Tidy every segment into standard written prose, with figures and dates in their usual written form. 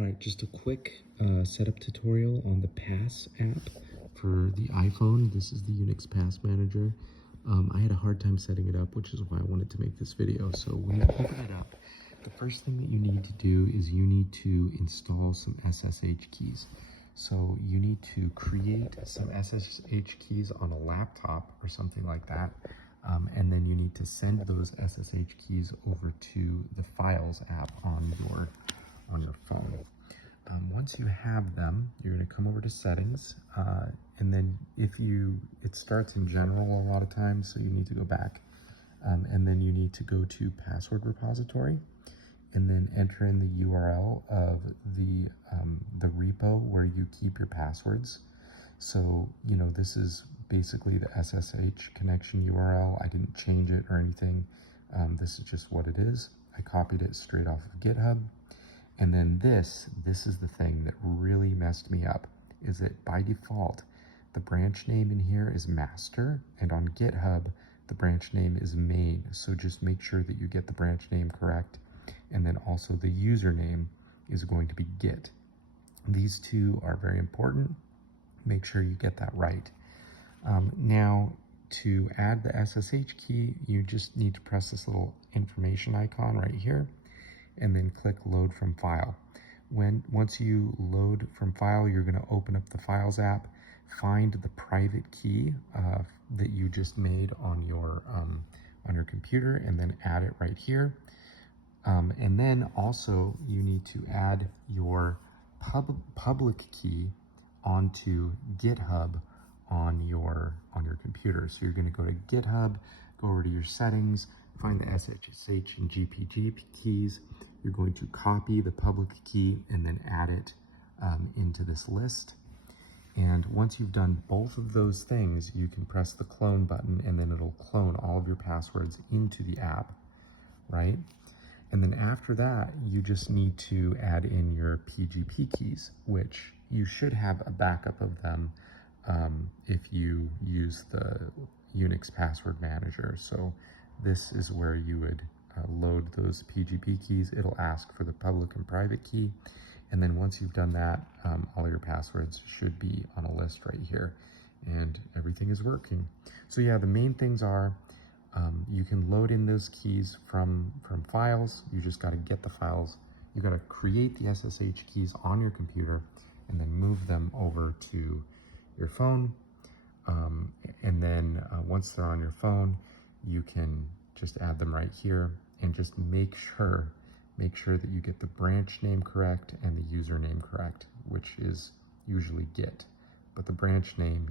All right, just a quick setup tutorial on the Pass app for the iPhone. This is the Unix Pass Manager. I had a hard time setting it up, which is why I wanted to make this video. So when you open it up, the first thing that you need to do is you need to install some SSH keys. So you need to create some SSH keys on a laptop or something like that. And then you need to send those SSH keys over to the Files app on your phone. Once you have them, you're going to come over to settings, and then it starts in general a lot of times, so you need to go back, and then you need to go to password repository, and then enter in the URL of the repo where you keep your passwords. So, this is basically the SSH connection URL. I didn't change it or anything. This is just what it is. I copied it straight off of GitHub. And then this is the thing that really messed me up, is that by default, the branch name in here is master, and on GitHub, the branch name is main. So just make sure that you get the branch name correct. And then also the username is going to be git. These two are very important. Make sure you get that right. Now, to add the SSH key, you just need to press this little information icon right here, and then click load from file. Once you load from file, you're going to open up the Files app, find the private key that you just made on your computer, and then add it right here. And then also you need to add your public key onto GitHub on your computer. So you're going to go to GitHub, go over to your settings, find the SSH and GPG keys. You're going to copy the public key and then add it into this list. And once you've done both of those things, you can press the clone button, and then it'll clone all of your passwords into the app, right? And then after that, you just need to add in your PGP keys, which you should have a backup of them if you use the Unix password manager. So this is where you would load those PGP keys. It'll ask for the public and private key. And then once you've done that, all your passwords should be on a list right here, and everything is working. So yeah, the main things are, you can load in those keys from files. You just got to get the files. You got to create the SSH keys on your computer and then move them over to your phone. And then once they're on your phone, you can just add them right here, and just make sure that you get the branch name correct and the username correct, which is usually git. But the branch name,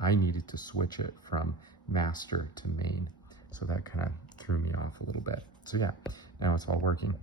I needed to switch it from master to main. So that kind of threw me off a little bit. So yeah, now it's all working.